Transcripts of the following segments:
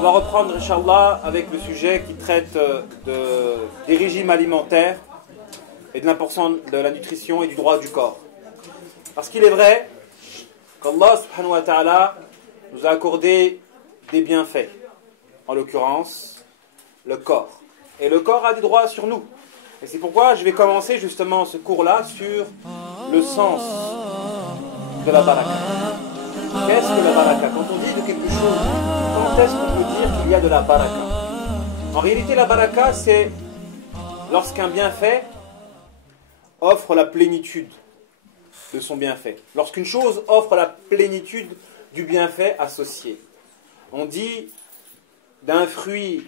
on va reprendre, Inch'Allah, avec le sujet qui traite des régimes alimentaires et de l'importance de la nutrition et du droit du corps. Parce qu'il est vrai qu'Allah subhanahu wa ta'ala nous a accordé des bienfaits, en l'occurrence le corps. Et le corps a des droits sur nous. Et c'est pourquoi je vais commencer justement ce cours-là sur le sens de la baraka. Qu'est-ce que la baraka? Quand on dit de quelque chose, quand est-ce qu'on peut dire qu'il y a de la baraka? En réalité, la baraka, c'est lorsqu'un bienfait offre la plénitude de son bienfait. Lorsqu'une chose offre la plénitude du bienfait associé. On dit d'un fruit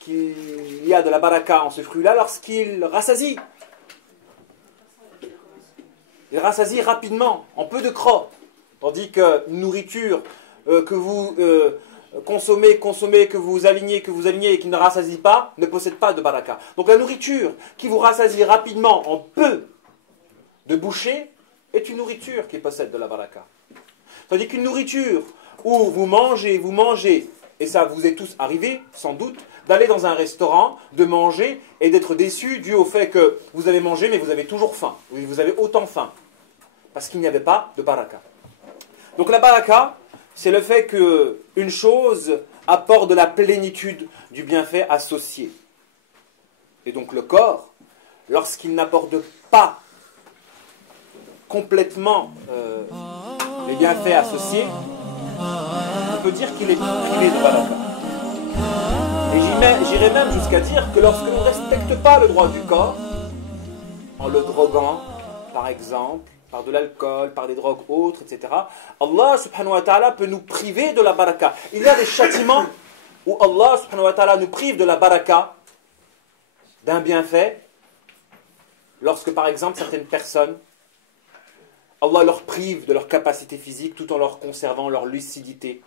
qu'il y a de la baraka en ce fruit-là lorsqu'il rassasie. Il rassasie rapidement, en peu de crocs. Tandis qu'une nourriture que vous consommez, que vous alignez et qui ne rassasie pas, ne possède pas de baraka. Donc la nourriture qui vous rassasie rapidement en peu de bouchées est une nourriture qui possède de la baraka. Tandis qu'une nourriture où vous mangez, et ça vous est tous arrivé, sans doute, d'aller dans un restaurant, de manger et d'être déçu dû au fait que vous avez mangé mais vous avez toujours faim. Vous avez autant faim. Parce qu'il n'y avait pas de baraka. Donc la baraka, c'est le fait qu'une chose apporte de la plénitude du bienfait associé. Et donc le corps, lorsqu'il n'apporte pas complètement les bienfaits associés, on peut dire qu'il est privé de baraka. Et j'irais même jusqu'à dire que lorsque l'on ne respecte pas le droit du corps, en le droguant, par exemple, par de l'alcool, par des drogues autres, etc., Allah subhanahu wa ta'ala peut nous priver de la baraka. Il y a des châtiments où Allah subhanahu wa ta'ala nous prive de la baraka, d'un bienfait, lorsque par exemple certaines personnes, Allah leur prive de leur capacité physique tout en leur conservant leur lucidité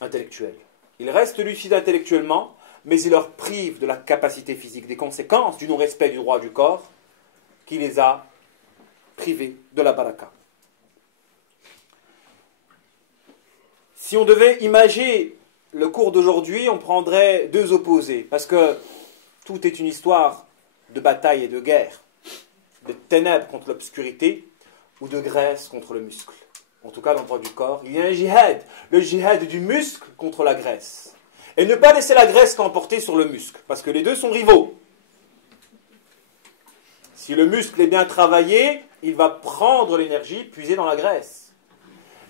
intellectuelle. Ils restent lucides intellectuellement, mais ils leur privent de la capacité physique, des conséquences du non-respect du droit du corps qui les a privés de la baraka. Si on devait imager le cours d'aujourd'hui, on prendrait deux opposés, parce que tout est une histoire de bataille et de guerre, de ténèbres contre l'obscurité ou de graisse contre le muscle. En tout cas, dans le droit du corps, il y a un djihad, le djihad du muscle contre la graisse. Et ne pas laisser la graisse l'emporter sur le muscle, parce que les deux sont rivaux. Si le muscle est bien travaillé, il va prendre l'énergie puisée dans la graisse.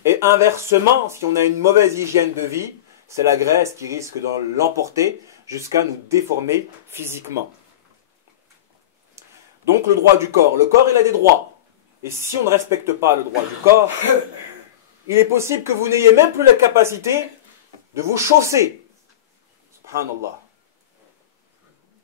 Et inversement, si on a une mauvaise hygiène de vie, c'est la graisse qui risque de l'emporter jusqu'à nous déformer physiquement. Donc le droit du corps. Le corps, il a des droits. Et si on ne respecte pas le droit du corps, il est possible que vous n'ayez même plus la capacité de vous chausser. Subhanallah.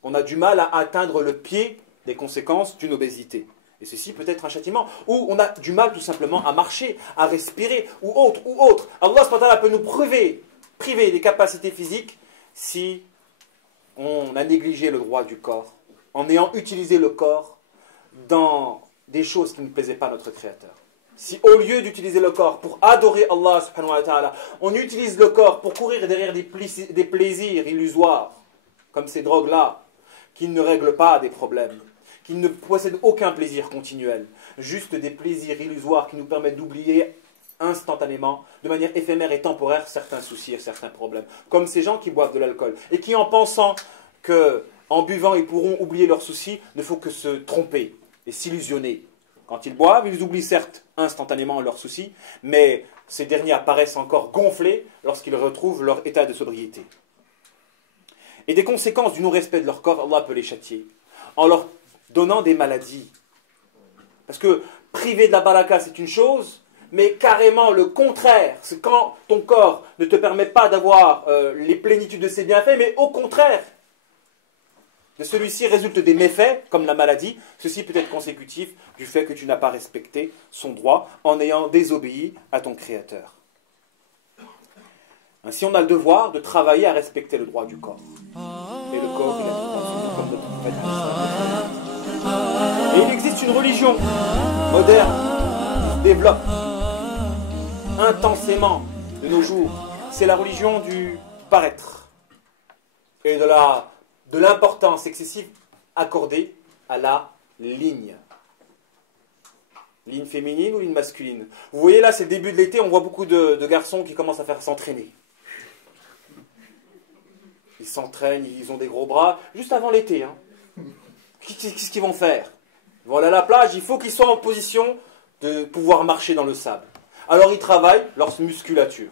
On a du mal à atteindre le pied des conséquences d'une obésité. Et ceci peut être un châtiment. Ou on a du mal tout simplement à marcher, à respirer, ou autre. Allah subhanahu wa ta'ala peut nous priver des capacités physiques si on a négligé le droit du corps, en ayant utilisé le corps dans des choses qui ne plaisaient pas à notre Créateur. Si au lieu d'utiliser le corps pour adorer Allah subhanahu wa ta'ala, on utilise le corps pour courir derrière des plaisirs illusoires, comme ces drogues-là, qui ne règlent pas des problèmes, qui ne possèdent aucun plaisir continuel, juste des plaisirs illusoires qui nous permettent d'oublier instantanément, de manière éphémère et temporaire, certains soucis et certains problèmes. Comme ces gens qui boivent de l'alcool et qui, en pensant qu'en buvant ils pourront oublier leurs soucis, ne font que se tromper et s'illusionner. Quand ils boivent, ils oublient certes instantanément leurs soucis, mais ces derniers apparaissent encore gonflés lorsqu'ils retrouvent leur état de sobriété. Et des conséquences du non-respect de leur corps, Allah peut les châtier, en leur donnant des maladies. Parce que priver de la baraka, c'est une chose, mais carrément le contraire, c'est quand ton corps ne te permet pas d'avoir les plénitudes de ses bienfaits, mais au contraire, de celui-ci résultent des méfaits, comme la maladie. Ceci peut être consécutif du fait que tu n'as pas respecté son droit en ayant désobéi à ton Créateur. Ainsi, on a le devoir de travailler à respecter le droit du corps. Et le corps, il a tout comme notre prophète. Et il existe une religion moderne qui se développe intensément de nos jours. C'est la religion du paraître et de l'importance excessive accordée à la ligne. Ligne féminine ou ligne masculine. Vous voyez là, c'est le début de l'été, on voit beaucoup de garçons qui commencent à faire s'entraîner. Ils s'entraînent, ils ont des gros bras, juste avant l'été. Hein. Qu'est-ce qu'ils vont faire? Ils vont aller à la plage, il faut qu'ils soient en position de pouvoir marcher dans le sable. Alors ils travaillent leur musculature.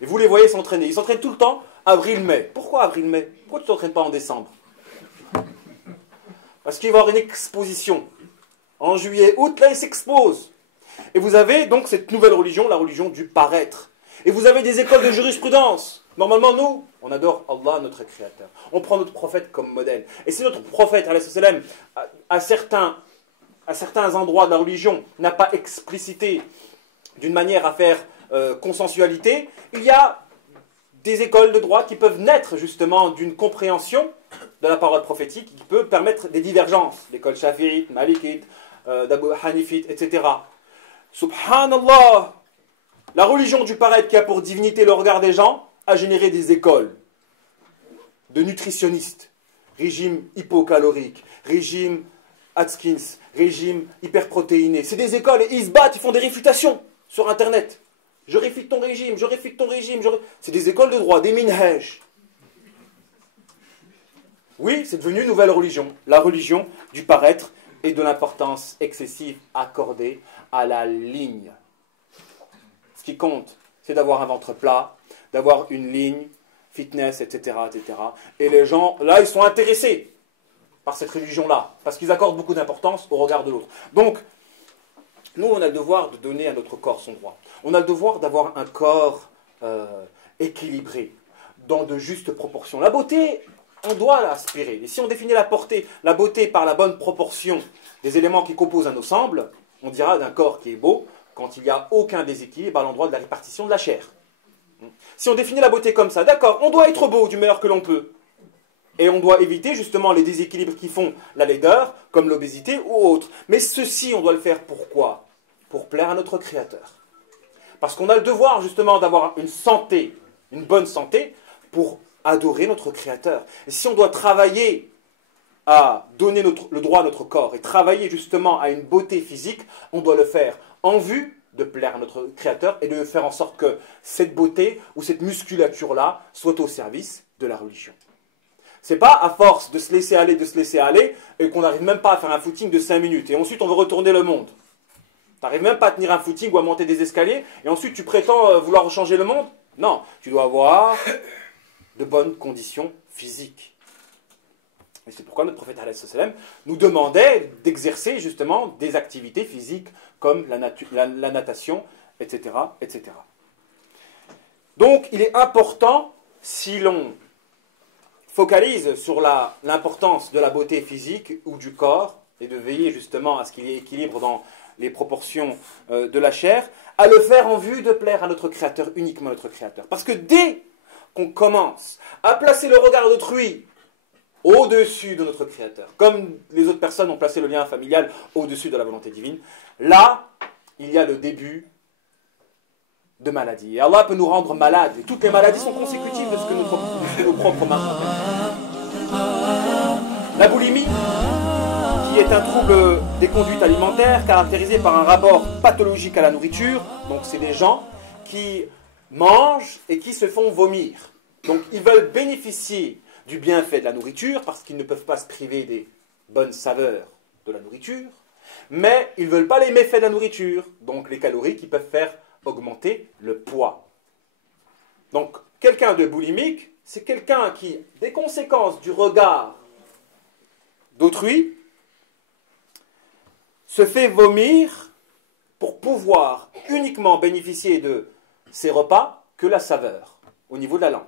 Et vous les voyez s'entraîner. Ils s'entraînent tout le temps, avril-mai. Pourquoi avril-mai? Pourquoi tu ne t'entraînes pas en décembre? Parce qu'il va y avoir une exposition. En juillet, août, là, ils s'exposent. Et vous avez donc cette nouvelle religion, la religion du paraître. Et vous avez des écoles de jurisprudence. Normalement, nous, on adore Allah, notre Créateur. On prend notre prophète comme modèle. Et si notre prophète, à certains endroits de la religion, n'a pas explicité d'une manière à faire consensualité, il y a des écoles de droit qui peuvent naître justement d'une compréhension de la parole prophétique qui peut permettre des divergences. L'école shafi'ite, malikite, d'Abu Hanifite, etc. Subhanallah, la religion du paraître qui a pour divinité le regard des gens a généré des écoles de nutritionnistes, régime hypocalorique, régime Atkins, régime hyperprotéiné. C'est des écoles et ils se battent, ils font des réfutations sur Internet. Je réfute ton régime, je réfute ton régime. C'est des écoles de droit, des minhaj. Oui, c'est devenu une nouvelle religion. La religion du paraître et de l'importance excessive accordée à la ligne. Ce qui compte, c'est d'avoir un ventre plat, d'avoir une ligne, fitness, etc., etc. Et les gens, là, ils sont intéressés par cette religion-là, parce qu'ils accordent beaucoup d'importance au regard de l'autre. Donc, nous, on a le devoir de donner à notre corps son droit. On a le devoir d'avoir un corps équilibré, dans de justes proportions. La beauté, on doit l'aspirer. Et si on définit la beauté par la bonne proportion des éléments qui composent un ensemble, on dira d'un corps qui est beau quand il n'y a aucun déséquilibre à l'endroit de la répartition de la chair. Si on définit la beauté comme ça, d'accord, on doit être beau du meilleur que l'on peut. Et on doit éviter justement les déséquilibres qui font la laideur, comme l'obésité ou autre. Mais ceci, on doit le faire pourquoi? Pour plaire à notre Créateur. Parce qu'on a le devoir justement d'avoir une santé, une bonne santé, pour adorer notre Créateur. Et si on doit travailler à donner le droit à notre corps et travailler justement à une beauté physique, on doit le faire en vue de plaire à notre Créateur et de faire en sorte que cette beauté ou cette musculature-là soit au service de la religion. C'est pas à force de se laisser aller, et qu'on n'arrive même pas à faire un footing de 5 minutes. Et ensuite, on veut retourner le monde. Tu n'arrives même pas à tenir un footing ou à monter des escaliers, et ensuite tu prétends vouloir changer le monde. Non, tu dois avoir de bonnes conditions physiques. Et c'est pourquoi notre prophète nous demandait d'exercer justement des activités physiques comme la natation, etc., etc. Donc, il est important, si l'on focalise sur l'importance de la beauté physique ou du corps, et de veiller justement à ce qu'il y ait équilibre dans les proportions de la chair, à le faire en vue de plaire à notre Créateur, uniquement notre Créateur. Parce que dès qu'on commence à placer le regard d'autrui au-dessus de notre Créateur, comme les autres personnes ont placé le lien familial au-dessus de la volonté divine, là, il y a le début de maladie. Et Allah peut nous rendre malades. Et toutes les maladies sont consécutives de ce que nos propres mains font. La boulimie, qui est un trouble des conduites alimentaires caractérisé par un rapport pathologique à la nourriture. Donc c'est des gens qui mangent et qui se font vomir. Donc ils veulent bénéficier du bienfait de la nourriture parce qu'ils ne peuvent pas se priver des bonnes saveurs de la nourriture, mais ils ne veulent pas les méfaits de la nourriture, donc les calories qui peuvent faire augmenter le poids. Donc quelqu'un de boulimique, c'est quelqu'un qui, des conséquences du regard d'autrui, se fait vomir pour pouvoir uniquement bénéficier de ses repas que la saveur, au niveau de la langue.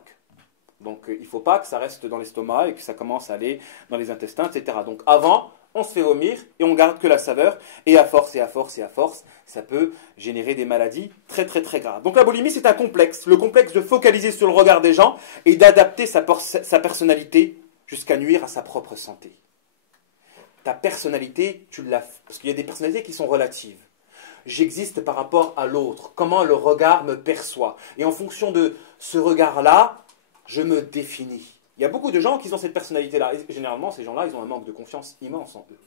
Donc il ne faut pas que ça reste dans l'estomac et que ça commence à aller dans les intestins, etc. Donc avant, on se fait vomir et on garde que la saveur, et à force, et à force, et à force, ça peut générer des maladies très très très graves. Donc la boulimie, c'est un complexe, le complexe de focaliser sur le regard des gens et d'adapter sa personnalité jusqu'à nuire à sa propre santé. Ta personnalité, parce qu'il y a des personnalités qui sont relatives. J'existe par rapport à l'autre, comment le regard me perçoit. Et en fonction de ce regard-là, je me définis. Il y a beaucoup de gens qui ont cette personnalité-là. Et généralement, ces gens-là, ils ont un manque de confiance immense en eux.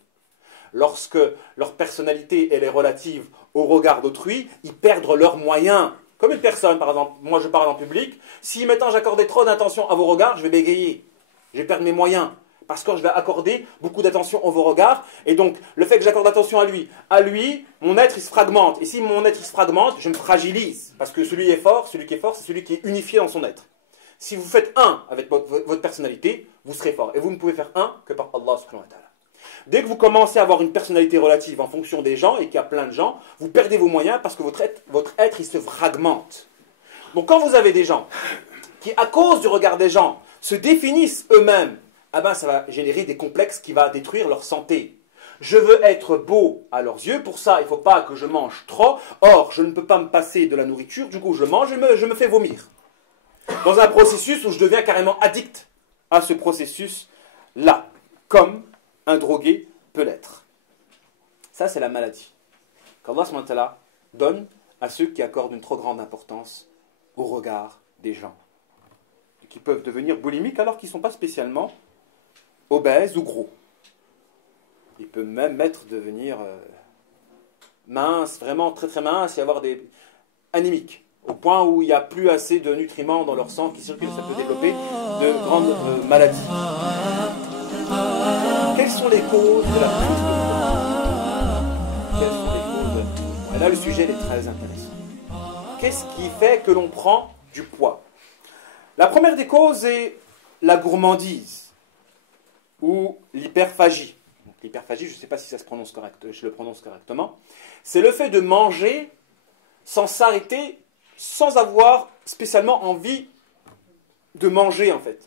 Lorsque leur personnalité elle est relative au regard d'autrui, ils perdent leurs moyens. Comme une personne, par exemple, moi je parle en public, si maintenant j'accordais trop d'attention à vos regards, je vais bégayer. Je vais perdre mes moyens. Parce que je vais accorder beaucoup d'attention à vos regards. Et donc, le fait que j'accorde attention à lui, mon être il se fragmente. Et si mon être il se fragmente, je me fragilise. Parce que celui qui est fort, c'est celui qui est unifié dans son être. Si vous faites un avec votre personnalité, vous serez fort. Et vous ne pouvez faire un que par Allah subhanahu wa ta'ala. Dès que vous commencez à avoir une personnalité relative en fonction des gens, et qu'il y a plein de gens, vous perdez vos moyens parce que votre être il se fragmente. Donc quand vous avez des gens qui, à cause du regard des gens, se définissent eux-mêmes, ah ben ça va générer des complexes qui vont détruire leur santé. Je veux être beau à leurs yeux, pour ça il ne faut pas que je mange trop, or je ne peux pas me passer de la nourriture, du coup je mange, je me fais vomir. Dans un processus où je deviens carrément addict à ce processus-là, comme un drogué peut l'être. Ça c'est la maladie qu'Allah subhanahu wa ta'ala donne à ceux qui accordent une trop grande importance au regard des gens, et qui peuvent devenir boulimiques alors qu'ils ne sont pas spécialement obèses ou gros. Il peut même devenir mince, vraiment très très mince, et avoir des anémiques, au point où il n'y a plus assez de nutriments dans leur sang qui circulent, ça peut développer de grandes maladies. Quelles sont les causes de la prise de poids? Quelles sont les causes? Et là, le sujet est très intéressant. Qu'est-ce qui fait que l'on prend du poids? La première des causes est la gourmandise ou l'hyperphagie. L'hyperphagie, je ne sais pas si ça se prononce je le prononce correctement. C'est le fait de manger sans s'arrêter, sans avoir spécialement envie de manger en fait.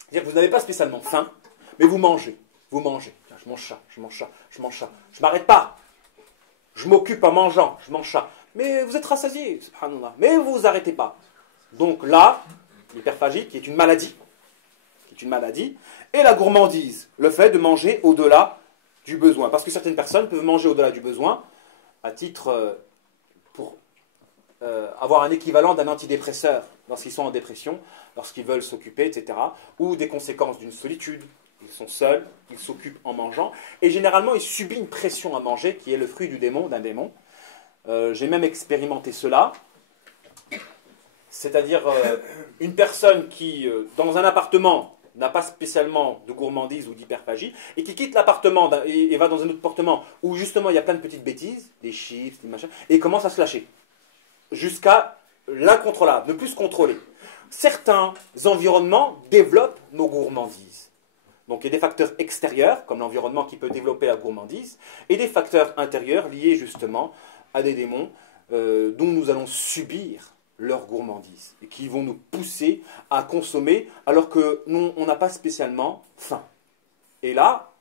C'est-à-dire que vous n'avez pas spécialement faim, mais vous mangez. Vous mangez. Je mange ça, je mange ça, je mange ça. Je ne m'arrête pas. Je m'occupe en mangeant, je mange ça. Mais vous êtes rassasié, subhanallah. Mais vous vous arrêtez pas. Donc là, l'hyperphagie qui est une maladie. Et la gourmandise, le fait de manger au-delà du besoin. Parce que certaines personnes peuvent manger au-delà du besoin à titre pour avoir un équivalent d'un antidépresseur lorsqu'ils sont en dépression, lorsqu'ils veulent s'occuper, etc. Ou des conséquences d'une solitude. Ils sont seuls, ils s'occupent en mangeant. Et généralement, ils subissent une pression à manger qui est le fruit d'un démon. J'ai même expérimenté cela. C'est-à-dire une personne qui, dans un appartement, n'a pas spécialement de gourmandise ou d'hyperphagie, et qui quitte l'appartement et va dans un autre appartement où justement il y a plein de petites bêtises, des chips, des machins, et commence à se lâcher. Jusqu'à l'incontrôlable, ne plus se contrôler. Certains environnements développent nos gourmandises. Donc il y a des facteurs extérieurs, comme l'environnement qui peut développer la gourmandise, et des facteurs intérieurs liés justement à des démons dont nous allons subir leur gourmandise, et qui vont nous pousser à consommer alors que nous, on n'a pas spécialement faim. Et là,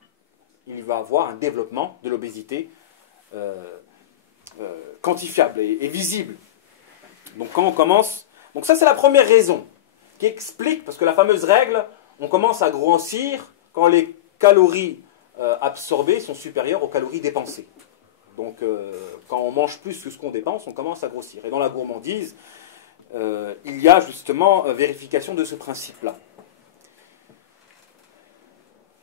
il va y avoir un développement de l'obésité quantifiable et visible. Donc quand on commence... Donc ça c'est la première raison qui explique, parce que la fameuse règle, on commence à grossir quand les calories absorbées sont supérieures aux calories dépensées. Donc quand on mange plus que ce qu'on dépense, on commence à grossir. Et dans la gourmandise, il y a justement vérification de ce principe-là.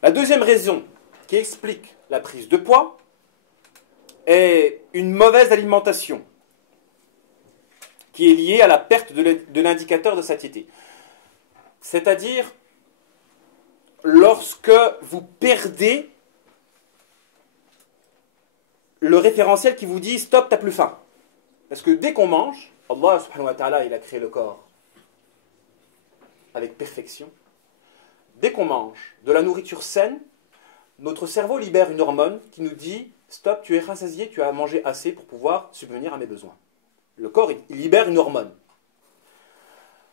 La deuxième raison qui explique la prise de poids est une mauvaise alimentation qui est liée à la perte de l'indicateur de satiété. C'est-à-dire lorsque vous perdez le référentiel qui vous dit « stop, t'as plus faim ». Parce que dès qu'on mange, Allah subhanahu wa ta'ala, il a créé le corps avec perfection. Dès qu'on mange de la nourriture saine, notre cerveau libère une hormone qui nous dit « stop, tu es rassasié, tu as mangé assez pour pouvoir subvenir à mes besoins ». Le corps, il libère une hormone.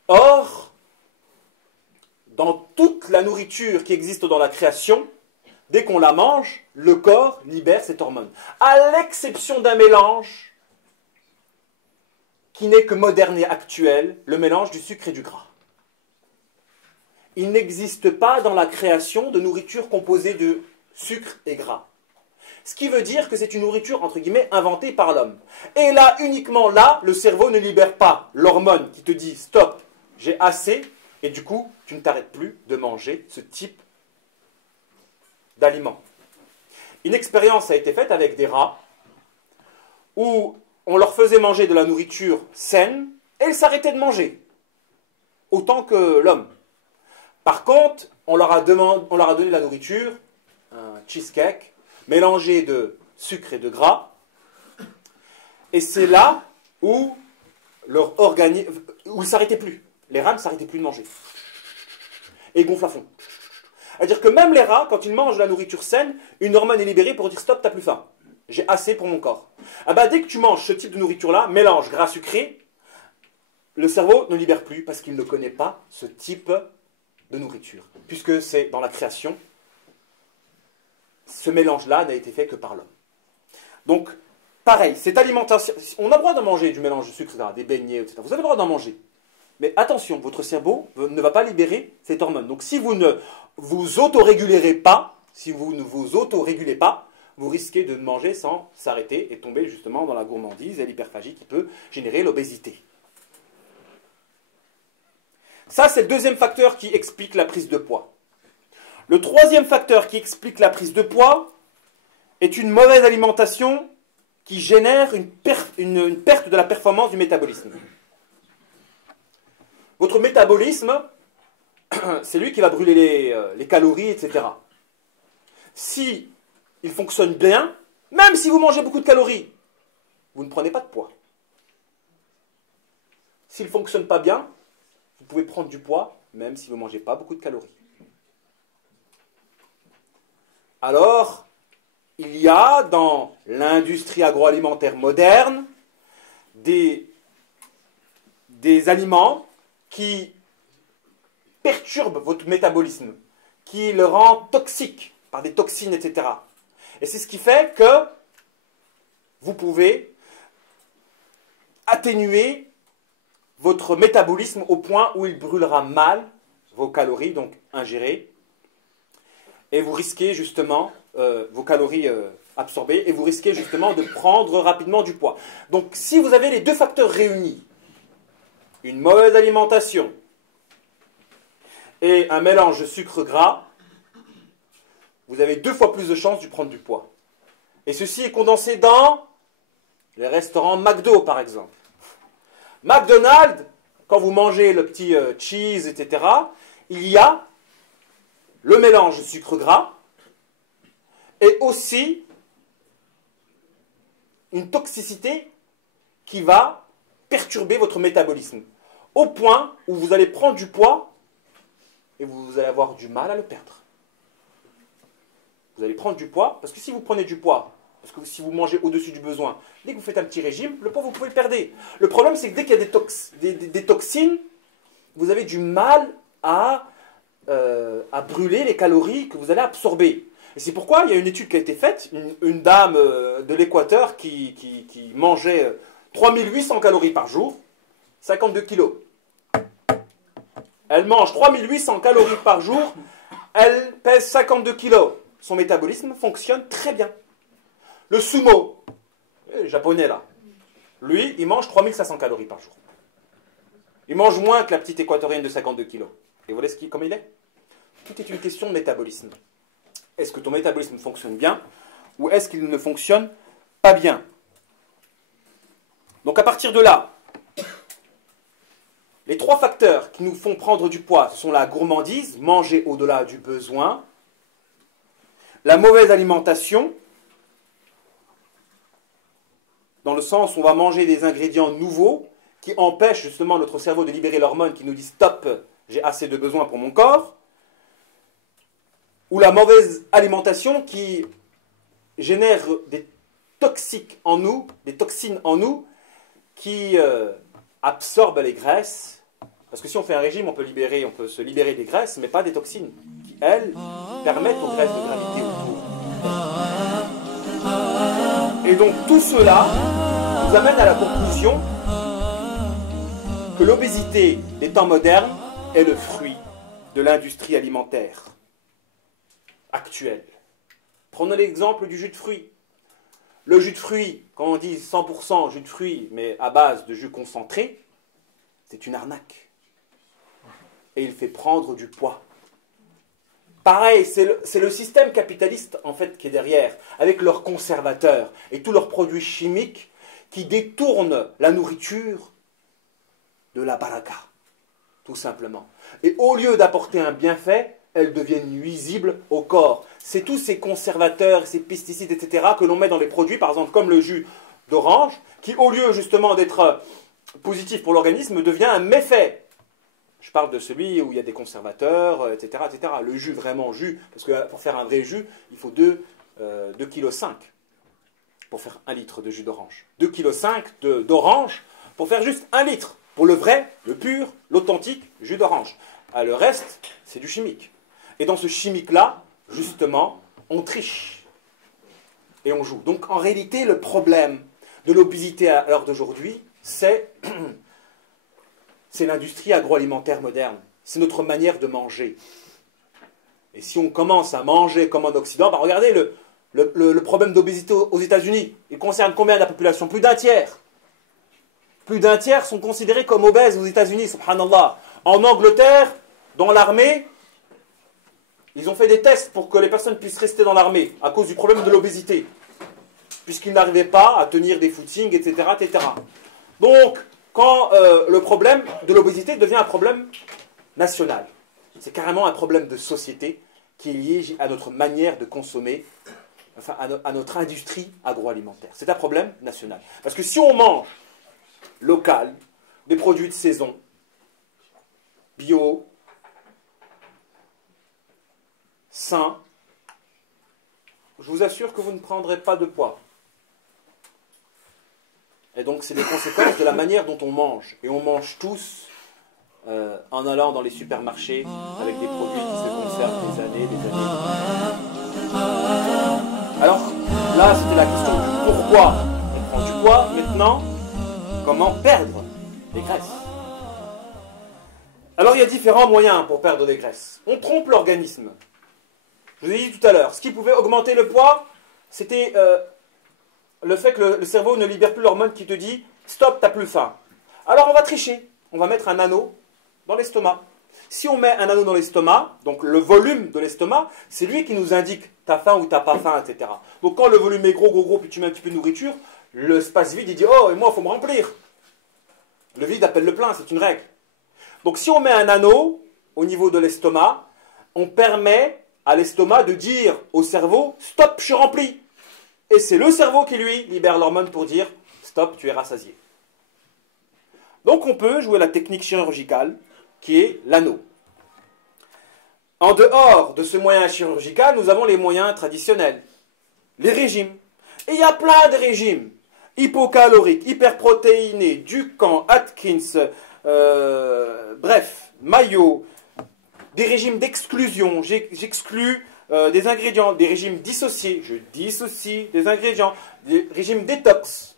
Or, dans toute la nourriture qui existe dans la création, dès qu'on la mange, le corps libère cette hormone. À l'exception d'un mélange qui n'est que moderne et actuel, le mélange du sucre et du gras. Il n'existe pas dans la création de nourriture composée de sucre et gras. Ce qui veut dire que c'est une nourriture, entre guillemets, inventée par l'homme. Et là, uniquement là, le cerveau ne libère pas l'hormone qui te dit « stop, j'ai assez », Et du coup, tu ne t'arrêtes plus de manger ce type d'aliments. Une expérience a été faite avec des rats où on leur faisait manger de la nourriture saine et ils s'arrêtaient de manger, autant que l'homme. Par contre, on leur a donné la nourriture, un cheesecake, mélangé de sucre et de gras, et c'est là où leur organisme, où ils ne s'arrêtaient plus. Les rats ne s'arrêtaient plus de manger. Et ils gonflent à fond. C'est-à-dire que même les rats, quand ils mangent de la nourriture saine, une hormone est libérée pour dire stop, t'as plus faim. J'ai assez pour mon corps. Ah bah, dès que tu manges ce type de nourriture-là, mélange gras sucré, le cerveau ne libère plus parce qu'il ne connaît pas ce type de nourriture. Puisque c'est dans la création, ce mélange-là n'a été fait que par l'homme. Donc, pareil, cette alimentation, on a le droit de manger du mélange de sucre, etc., des beignets, etc. Vous avez le droit d'en manger. Mais attention, votre cerveau ne va pas libérer cette hormone. Donc si vous ne vous autorégulez pas, vous risquez de manger sans s'arrêter et tomber justement dans la gourmandise et l'hyperphagie qui peut générer l'obésité. Ça, c'est le deuxième facteur qui explique la prise de poids. Le troisième facteur qui explique la prise de poids est une mauvaise alimentation qui génère une perte de la performance du métabolisme. Votre métabolisme, c'est lui qui va brûler les calories, etc. Si il fonctionne bien, même si vous mangez beaucoup de calories, vous ne prenez pas de poids. S'il ne fonctionne pas bien, vous pouvez prendre du poids, même si vous ne mangez pas beaucoup de calories. Alors, il y a dans l'industrie agroalimentaire moderne des aliments qui perturbe votre métabolisme, qui le rend toxique par des toxines, etc. Et c'est ce qui fait que vous pouvez atténuer votre métabolisme au point où il brûlera mal vos calories, donc ingérées, et vous risquez justement vos calories absorbées, et vous risquez justement de prendre rapidement du poids. Donc si vous avez les deux facteurs réunis, une mauvaise alimentation et un mélange de sucre gras, vous avez 2 fois plus de chances de prendre du poids. Et ceci est condensé dans les restaurants McDo, par exemple. McDonald's, quand vous mangez le petit cheese, etc., il y a le mélange de sucre gras et aussi une toxicité qui va perturber votre métabolisme, au point où vous allez prendre du poids et vous allez avoir du mal à le perdre. Vous allez prendre du poids, parce que si vous prenez du poids, parce que si vous mangez au-dessus du besoin, dès que vous faites un petit régime, le poids, vous pouvez le perdre. Le problème, c'est que dès qu'il y a des toxines, vous avez du mal à brûler les calories que vous allez absorber. Et c'est pourquoi il y a une étude qui a été faite, une dame de l'Équateur qui mangeait 3800 calories par jour, 52 kilos. Elle mange 3800 calories par jour, elle pèse 52 kilos. Son métabolisme fonctionne très bien. Le sumo, le japonais là, lui, il mange 3500 calories par jour. Il mange moins que la petite équatorienne de 52 kilos. Et vous voyez comme il est? Tout est une question de métabolisme. Est-ce que ton métabolisme fonctionne bien ou est-ce qu'il ne fonctionne pas bien? Donc à partir de là, les 3 facteurs qui nous font prendre du poids sont la gourmandise, manger au-delà du besoin, la mauvaise alimentation, dans le sens où on va manger des ingrédients nouveaux qui empêchent justement notre cerveau de libérer l'hormone qui nous dit stop, j'ai assez de besoins pour mon corps, ou la mauvaise alimentation qui génère des toxiques en nous, des toxines en nous qui absorbent les graisses. Parce que si on fait un régime, on peut se libérer des graisses, mais pas des toxines qui, elles, permettent aux graisses de graviter autour. Et donc tout cela nous amène à la conclusion que l'obésité des temps modernes est le fruit de l'industrie alimentaire actuelle. Prenons l'exemple du jus de fruits. Le jus de fruits, quand on dit 100% jus de fruits, mais à base de jus concentré, c'est une arnaque. et il fait prendre du poids. Pareil, c'est le système capitaliste en fait qui est derrière, avec leurs conservateurs et tous leurs produits chimiques qui détournent la nourriture de la baraka, tout simplement. Et au lieu d'apporter un bienfait, elles deviennent nuisibles au corps. C'est tous ces conservateurs, ces pesticides, etc. que l'on met dans les produits, par exemple comme le jus d'orange, qui au lieu justement d'être positif pour l'organisme, devient un méfait. Je parle de celui où il y a des conservateurs, etc., etc. Le jus, vraiment jus, parce que pour faire un vrai jus, il faut 2,5 kg pour faire 1 litre de jus d'orange. 2,5 kg d'orange pour faire juste 1 litre. Pour le vrai, le pur, l'authentique jus d'orange. Le reste, c'est du chimique. Et dans ce chimique-là, justement, on triche. Et on joue. Donc en réalité, le problème de l'obésité à l'heure d'aujourd'hui, c'est l'industrie agroalimentaire moderne. C'est notre manière de manger. Et si on commence à manger comme en Occident, bah regardez le problème d'obésité aux États-Unis. Il concerne combien de la population? Plus d'un tiers. Plus d'un tiers sont considérés comme obèses aux États-Unis, subhanallah. En Angleterre, dans l'armée, ils ont fait des tests pour que les personnes puissent rester dans l'armée à cause du problème de l'obésité. Puisqu'ils n'arrivaient pas à tenir des footings, etc., etc. Donc, quand le problème de l'obésité devient un problème national, c'est carrément un problème de société qui est lié à notre manière de consommer, enfin à notre industrie agroalimentaire. C'est un problème national. Parce que si on mange local, des produits de saison, bio, sains, je vous assure que vous ne prendrez pas de poids. Et donc, c'est les conséquences de la manière dont on mange. Et on mange tous en allant dans les supermarchés avec des produits qui se conservent des années, des années. Alors, là, c'était la question du pourquoi on prend du poids. Maintenant, comment perdre des graisses? Alors, il y a différents moyens pour perdre des graisses. On trompe l'organisme. Je vous ai dit tout à l'heure, ce qui pouvait augmenter le poids, c'était le fait que le cerveau ne libère plus l'hormone qui te dit « stop, t'as plus faim ». Alors on va tricher, on va mettre un anneau dans l'estomac. Si on met un anneau dans l'estomac, donc le volume de l'estomac, c'est lui qui nous indique t'as faim ou t'as pas faim, etc. Donc quand le volume est gros, gros, gros, puis tu mets un petit peu de nourriture, l'espace vide, il dit « oh, et moi, il faut me remplir ». Le vide appelle le plein, c'est une règle. Donc si on met un anneau au niveau de l'estomac, on permet à l'estomac de dire au cerveau « stop, je suis rempli ». Et c'est le cerveau qui, lui, libère l'hormone pour dire « stop, tu es rassasié ». Donc on peut jouer la technique chirurgicale qui est l'anneau. En dehors de ce moyen chirurgical, nous avons les moyens traditionnels, les régimes. Et il y a plein de régimes, hypocaloriques, hyperprotéinés, Dukan, Atkins, bref, Mayo, des régimes d'exclusion, j'exclus des ingrédients, des régimes dissociés, je dissocie des ingrédients, des régimes détox.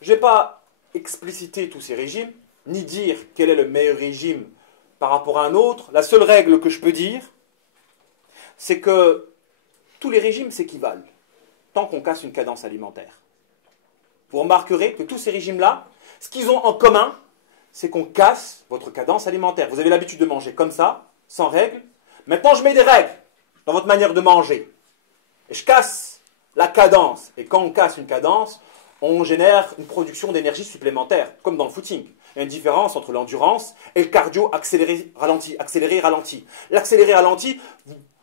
Je n'ai pas explicité tous ces régimes, ni dire quel est le meilleur régime par rapport à un autre. La seule règle que je peux dire, c'est que tous les régimes s'équivalent, tant qu'on casse une cadence alimentaire. Vous remarquerez que tous ces régimes-là, ce qu'ils ont en commun, c'est qu'on casse votre cadence alimentaire. Vous avez l'habitude de manger comme ça, sans règles. Maintenant, je mets des règles dans votre manière de manger. Et je casse la cadence. Et quand on casse une cadence, on génère une production d'énergie supplémentaire, comme dans le footing. Il y a une différence entre l'endurance et le cardio accéléré-ralenti. Accéléré-ralenti. L'accéléré-ralenti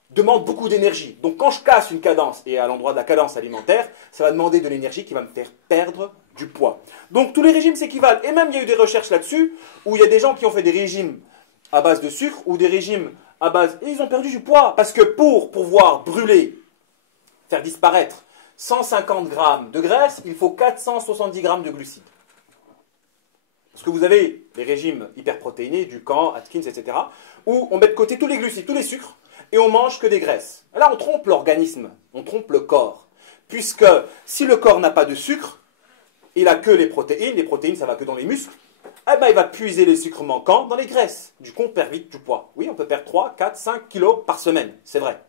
demande beaucoup d'énergie. Donc quand je casse une cadence, et à l'endroit de la cadence alimentaire, ça va demander de l'énergie qui va me faire perdre du poids. Donc tous les régimes s'équivalent. Et même il y a eu des recherches là-dessus, où il y a des gens qui ont fait des régimes à base de sucre, ou des régimes à base... Et ils ont perdu du poids, parce que pour pouvoir brûler, faire disparaître 150 grammes de graisse, il faut 470 grammes de glucides. Parce que vous avez les régimes hyperprotéinés, Dukan, Atkins, etc., où on met de côté tous les glucides, tous les sucres, et on mange que des graisses. Là, on trompe l'organisme, on trompe le corps. Puisque si le corps n'a pas de sucre, il n'a que les protéines, ça va que dans les muscles, eh ben, il va puiser les sucres manquants dans les graisses. Du coup, on perd vite du poids. Oui, on peut perdre 3, 4, 5 kilos par semaine, c'est vrai.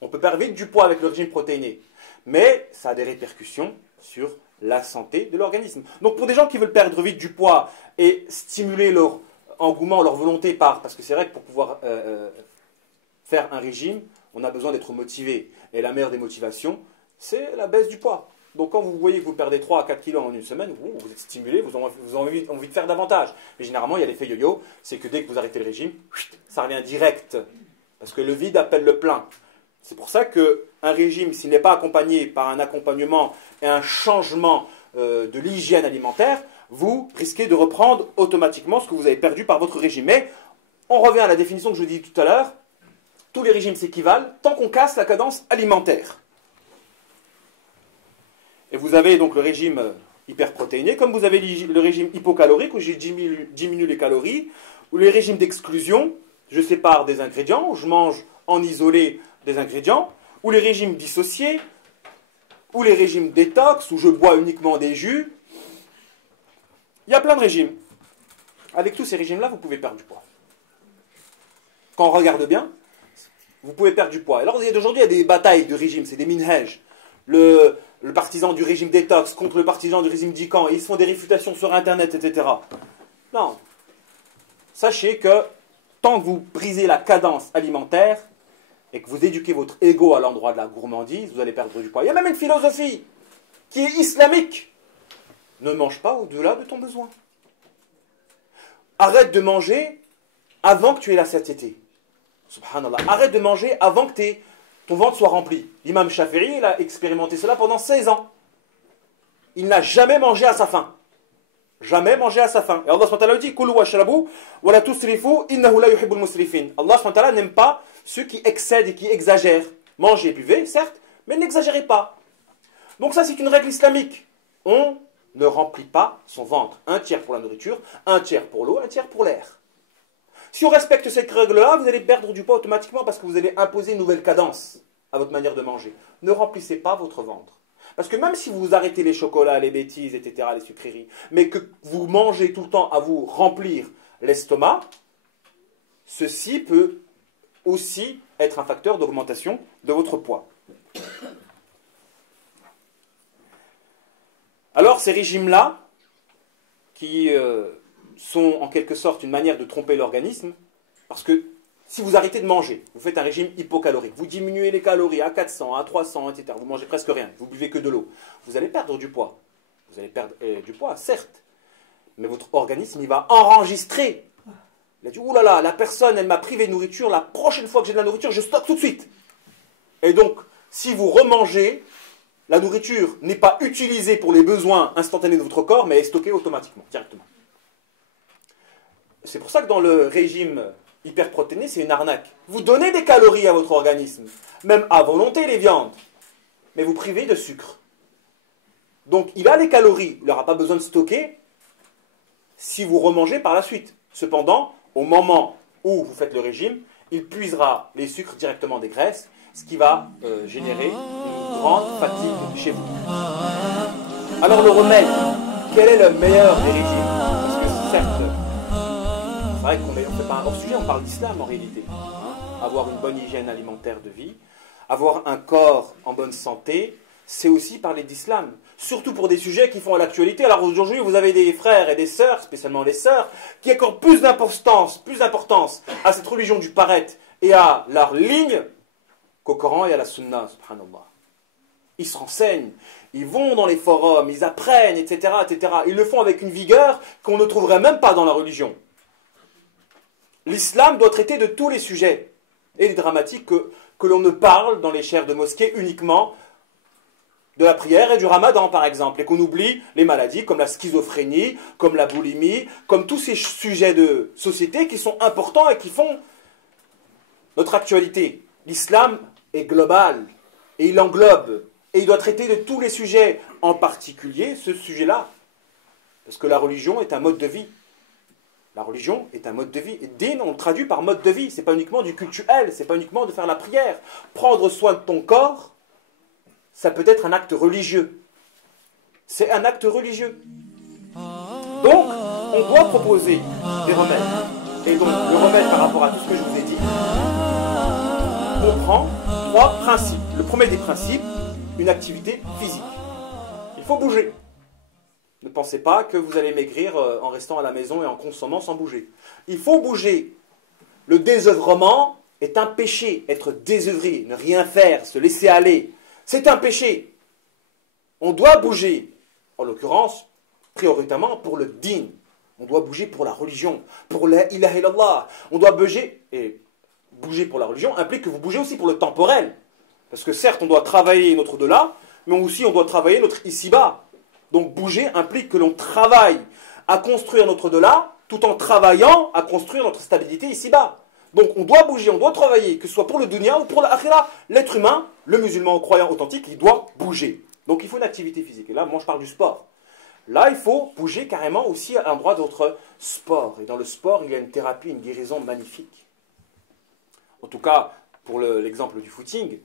On peut perdre vite du poids avec le régime protéiné. Mais ça a des répercussions sur la santé de l'organisme. Donc pour des gens qui veulent perdre vite du poids et stimuler leur engouement, leur volonté part. Parce que c'est vrai que pour pouvoir faire un régime, on a besoin d'être motivé. Et la meilleure des motivations, c'est la baisse du poids. Donc quand vous voyez que vous perdez 3 à 4 kilos en une semaine, vous êtes stimulé, vous avez envie de faire davantage. Mais généralement, il y a l'effet yo-yo, c'est que dès que vous arrêtez le régime, ça revient direct. Parce que le vide appelle le plein. C'est pour ça qu'un régime, s'il n'est pas accompagné par un accompagnement et un changement de l'hygiène alimentaire, vous risquez de reprendre automatiquement ce que vous avez perdu par votre régime. Mais on revient à la définition que je dis tout à l'heure. Tous les régimes s'équivalent tant qu'on casse la cadence alimentaire. Et vous avez donc le régime hyperprotéiné, comme vous avez le régime hypocalorique, où je diminue les calories, ou les régimes d'exclusion, je sépare des ingrédients, où je mange en isolé des ingrédients, ou les régimes dissociés, ou les régimes détox, où je bois uniquement des jus. Il y a plein de régimes. Avec tous ces régimes-là, vous pouvez perdre du poids. Quand on regarde bien, vous pouvez perdre du poids. Alors aujourd'hui, il y a des batailles de régimes, c'est des minhaj. Le partisan du régime détox contre le partisan du régime Dican, et ils se font des réfutations sur Internet, etc. Non. Sachez que tant que vous brisez la cadence alimentaire et que vous éduquez votre ego à l'endroit de la gourmandise, vous allez perdre du poids. Il y a même une philosophie qui est islamique. Ne mange pas au-delà de ton besoin. Arrête de manger avant que tu aies la satiété. Subhanallah. Arrête de manger avant que ton ventre soit rempli. L'imam Shafi'i, il a expérimenté cela pendant 16 ans. Il n'a jamais mangé à sa faim. Jamais mangé à sa faim. Et Allah SWT dit Kulu washrabu wa la tusrifu innahu la yuhibbul musrifin. Allah SWT n'aime pas ceux qui excèdent et qui exagèrent. Mangez et buvez, certes, mais n'exagérez pas. Donc ça, c'est une règle islamique. On ne remplit pas son ventre. Un tiers pour la nourriture, un tiers pour l'eau, un tiers pour l'air. Si on respecte cette règle-là, vous allez perdre du poids automatiquement parce que vous allez imposer une nouvelle cadence à votre manière de manger. Ne remplissez pas votre ventre. Parce que même si vous arrêtez les chocolats, les bêtises, etc., les sucreries, mais que vous mangez tout le temps à vous remplir l'estomac, ceci peut aussi être un facteur d'augmentation de votre poids. Alors ces régimes-là, qui sont en quelque sorte une manière de tromper l'organisme, parce que si vous arrêtez de manger, vous faites un régime hypocalorique, vous diminuez les calories à 400, à 300, etc., vous mangez presque rien, vous buvez que de l'eau, vous allez perdre du poids. Vous allez perdre du poids, certes, mais votre organisme, il va enregistrer. Il a dit, oulala, la personne, elle m'a privé de nourriture, la prochaine fois que j'ai de la nourriture, je stocke tout de suite. Et donc, si vous remangez, la nourriture n'est pas utilisée pour les besoins instantanés de votre corps, mais est stockée automatiquement, directement. C'est pour ça que dans le régime hyperprotéiné, c'est une arnaque. Vous donnez des calories à votre organisme, même à volonté les viandes, mais vous privez de sucre. Donc il a les calories, il n'aura pas besoin de stocker si vous remangez par la suite. Cependant, au moment où vous faites le régime, il puisera les sucres directement des graisses, ce qui va générer une grande fatigue chez vous. Alors le remède, quel est le meilleur des régimes? Parce que certes, c'est vrai qu'on ne fait pas un hors-sujet, on parle d'islam en réalité. Avoir une bonne hygiène alimentaire de vie, avoir un corps en bonne santé, c'est aussi parler d'islam. Surtout pour des sujets qui font à l'actualité. Alors aujourd'hui, vous avez des frères et des sœurs, spécialement les sœurs, qui accordent plus d'importance à cette religion du paraître et à leur ligne qu'au Coran et à la Sunna, subhanallah. Ils se renseignent, ils vont dans les forums, ils apprennent, etc., etc. Ils le font avec une vigueur qu'on ne trouverait même pas dans la religion. L'islam doit traiter de tous les sujets et les dramatiques que l'on ne parle dans les chaires de mosquée uniquement de la prière et du ramadan par exemple, et qu'on oublie les maladies comme la schizophrénie, comme la boulimie, comme tous ces sujets de société qui sont importants et qui font notre actualité. L'islam est global et il englobe et il doit traiter de tous les sujets, en particulier ce sujet-là, parce que la religion est un mode de vie. La religion est un mode de vie. Et din, on le traduit par mode de vie. Ce n'est pas uniquement du cultuel, ce n'est pas uniquement de faire la prière. Prendre soin de ton corps, ça peut être un acte religieux. C'est un acte religieux. Donc, on doit proposer des remèdes. Et donc, le remède par rapport à tout ce que je vous ai dit comprend 3 principes. Le premier des principes, une activité physique. Il faut bouger. ne pensez pas que vous allez maigrir en restant à la maison et en consommant sans bouger. Il faut bouger. Le désœuvrement est un péché. Être désœuvré, ne rien faire, se laisser aller, c'est un péché. On doit bouger. En l'occurrence, prioritairement pour le din. On doit bouger pour la religion, pour la ilaha illallah. On doit bouger, et bouger pour la religion implique que vous bougez aussi pour le temporel. Parce que certes, on doit travailler notre au-delà, mais aussi on doit travailler notre ici-bas. Donc bouger implique que l'on travaille à construire notre au-delà, tout en travaillant à construire notre stabilité ici-bas. Donc on doit bouger, on doit travailler, que ce soit pour le dunya ou pour l'akhira. L'être humain, le musulman croyant authentique, il doit bouger. Donc il faut une activité physique. Et là, moi je parle du sport. Là, il faut bouger carrément aussi à l'endroit de votre sport. Et dans le sport, il y a une thérapie, une guérison magnifique. En tout cas, pour l'exemple du footing,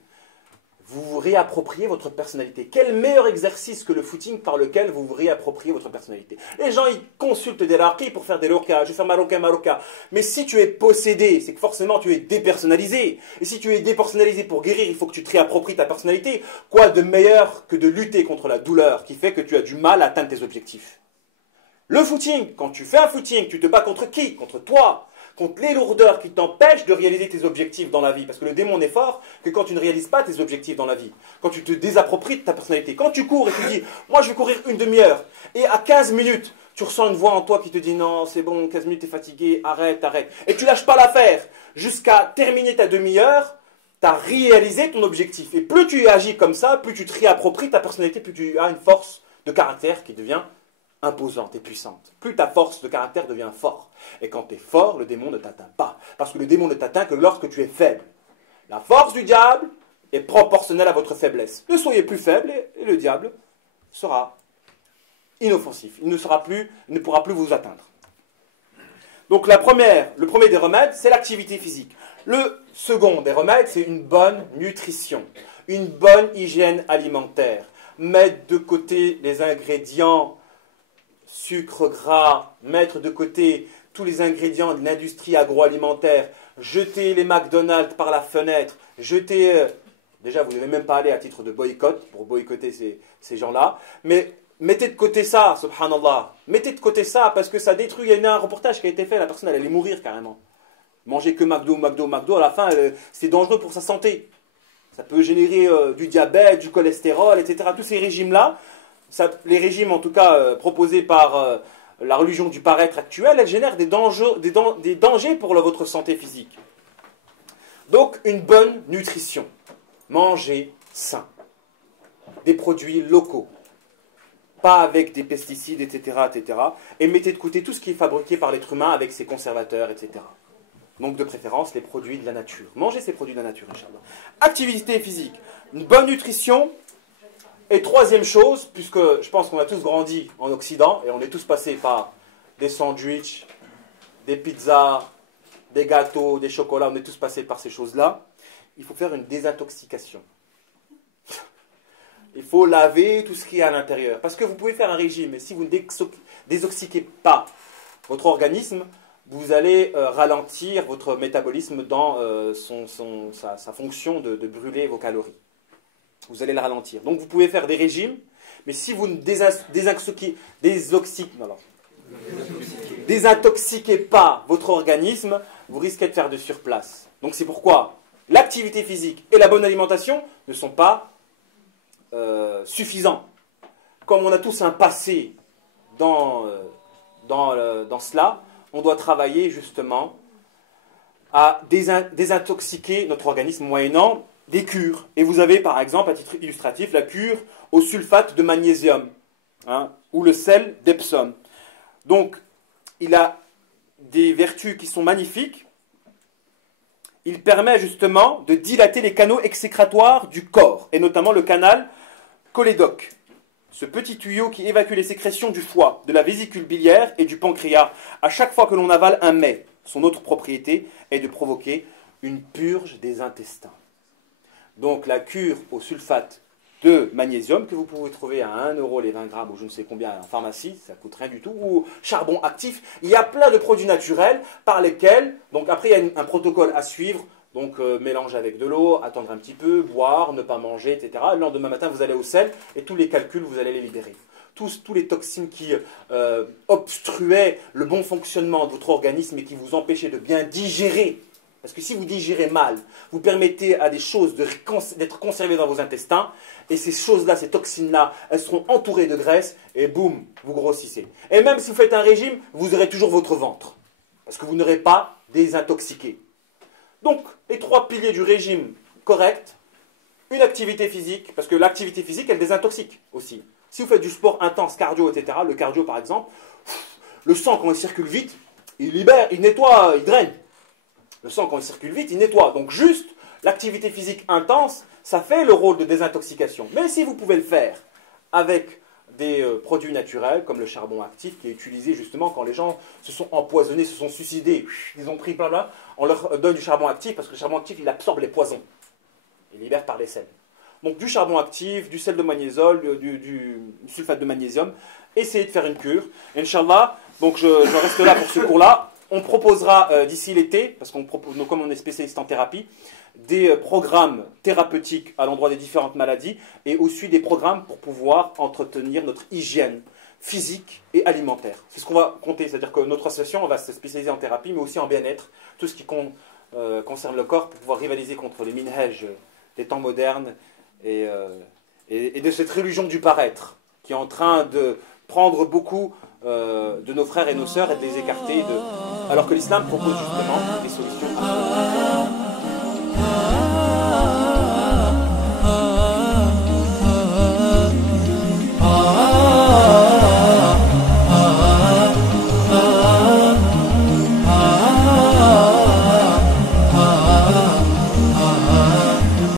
vous vous réappropriez votre personnalité. Quel meilleur exercice que le footing par lequel vous vous réappropriez votre personnalité. Les gens, ils consultent des raqis pour faire des lokas. Je vais faire marocain. Mais si tu es possédé, c'est que forcément tu es dépersonnalisé. Et si tu es dépersonnalisé pour guérir, il faut que tu te réappropries ta personnalité. Quoi de meilleur que de lutter contre la douleur qui fait que tu as du mal à atteindre tes objectifs. Le footing, quand tu fais un footing, tu te bats contre qui? Contre toi. Contre les lourdeurs qui t'empêchent de réaliser tes objectifs dans la vie. Parce que le démon n'est fort que quand tu ne réalises pas tes objectifs dans la vie. Quand tu te désappropries de ta personnalité. Quand tu cours et tu dis, moi je vais courir une demi-heure. Et à 15 minutes, tu ressens une voix en toi qui te dit, non c'est bon, 15 minutes t'es fatigué, arrête. Et tu lâches pas l'affaire. Jusqu'à terminer ta demi-heure, tu as réalisé ton objectif. Et plus tu agis comme ça, plus tu te réappropries ta personnalité, plus tu as une force de caractère qui devient imposante et puissante. Plus ta force de caractère devient forte. Et quand tu es fort, le démon ne t'atteint pas. Parce que le démon ne t'atteint que lorsque tu es faible. La force du diable est proportionnelle à votre faiblesse. Ne soyez plus faible et le diable sera inoffensif. Il ne pourra plus vous atteindre. Donc le premier des remèdes, c'est l'activité physique. Le second des remèdes, c'est une bonne nutrition. Une bonne hygiène alimentaire. Mettre de côté les ingrédients sucre, gras, mettre de côté tous les ingrédients de l'industrie agroalimentaire, jeter les McDonald's par la fenêtre, déjà vous ne devez même pas aller à titre de boycott, pour boycotter ces gens-là, mais mettez de côté ça, subhanallah, mettez de côté ça, parce que ça détruit, il y a un reportage qui a été fait, la personne elle allait mourir carrément. Manger que McDo, à la fin, c'est dangereux pour sa santé. Ça peut générer du diabète, du cholestérol, etc. Tous ces régimes-là, les régimes en tout cas proposés par la religion du paraître actuelle, elles génèrent des dangers pour votre santé physique. Donc une bonne nutrition, manger sain, des produits locaux, pas avec des pesticides, etc., et mettez de côté tout ce qui est fabriqué par l'être humain avec ses conservateurs, etc. Donc de préférence les produits de la nature. Mangez ces produits de la nature, Inch'Allah. Activité physique, une bonne nutrition. Et troisième chose, puisque je pense qu'on a tous grandi en Occident, et on est tous passés par des sandwichs, des pizzas, des gâteaux, des chocolats, on est tous passés par ces choses-là, il faut faire une désintoxication. Il faut laver tout ce qui est à l'intérieur. Parce que vous pouvez faire un régime, mais si vous ne désintoxiquez pas votre organisme, vous allez ralentir votre métabolisme dans sa fonction de brûler vos calories. Vous allez le ralentir. Donc vous pouvez faire des régimes, mais si vous ne désintoxiquez pas votre organisme, vous risquez de faire de surplace. Donc c'est pourquoi l'activité physique et la bonne alimentation ne sont pas suffisants. Comme on a tous un passé dans cela, on doit travailler justement à désintoxiquer notre organisme moyennant des cures. Et vous avez par exemple, à titre illustratif, la cure au sulfate de magnésium, ou le sel d'Epsom. Donc, il a des vertus qui sont magnifiques. Il permet justement de dilater les canaux exécratoires du corps, et notamment le canal cholédoque. Ce petit tuyau qui évacue les sécrétions du foie, de la vésicule biliaire et du pancréas à chaque fois que l'on avale un mets. Son autre propriété est de provoquer une purge des intestins. Donc la cure au sulfate de magnésium que vous pouvez trouver à 1 € les 20 grammes ou je ne sais combien en pharmacie, ça coûte rien du tout, ou charbon actif. Il y a plein de produits naturels par lesquels, donc après il y a un protocole à suivre, donc mélanger avec de l'eau, attendre un petit peu, boire, ne pas manger, etc. Le lendemain matin vous allez au sel et tous les calculs vous allez les libérer. tous les toxines qui obstruaient le bon fonctionnement de votre organisme et qui vous empêchaient de bien digérer. Parce que si vous digérez mal, vous permettez à des choses d'être conservées dans vos intestins, et ces choses-là, ces toxines-là, elles seront entourées de graisse, et boum, vous grossissez. Et même si vous faites un régime, vous aurez toujours votre ventre, parce que vous n'aurez pas désintoxiqué. Donc, les 3 piliers du régime correct, une activité physique, parce que l'activité physique, elle désintoxique aussi. Si vous faites du sport intense, cardio, etc., le cardio par exemple, le sang, quand il circule vite, il libère, il nettoie, il draine. Le sang, quand il circule vite, il nettoie. Donc juste, l'activité physique intense, ça fait le rôle de désintoxication. Mais si vous pouvez le faire avec des produits naturels, comme le charbon actif, qui est utilisé justement quand les gens se sont empoisonnés, se sont suicidés, ils ont pris blabla, on leur donne du charbon actif, parce que le charbon actif, il absorbe les poisons. Il libère par les selles. Donc du charbon actif, du sel de magnésiol, du sulfate de magnésium. Essayez de faire une cure. Inch'Allah, donc je reste là pour ce cours-là. On proposera d'ici l'été, parce qu'on propose, comme on est spécialiste en thérapie, des programmes thérapeutiques à l'endroit des différentes maladies et aussi des programmes pour pouvoir entretenir notre hygiène physique et alimentaire. C'est ce qu'on va compter, c'est-à-dire que notre association va se spécialiser en thérapie, mais aussi en bien-être, tout ce qui concerne le corps pour pouvoir rivaliser contre les minhaj des temps modernes et de cette religion du paraître qui est en train de prendre beaucoup de nos frères et nos sœurs et de les écarter, alors que l'islam propose justement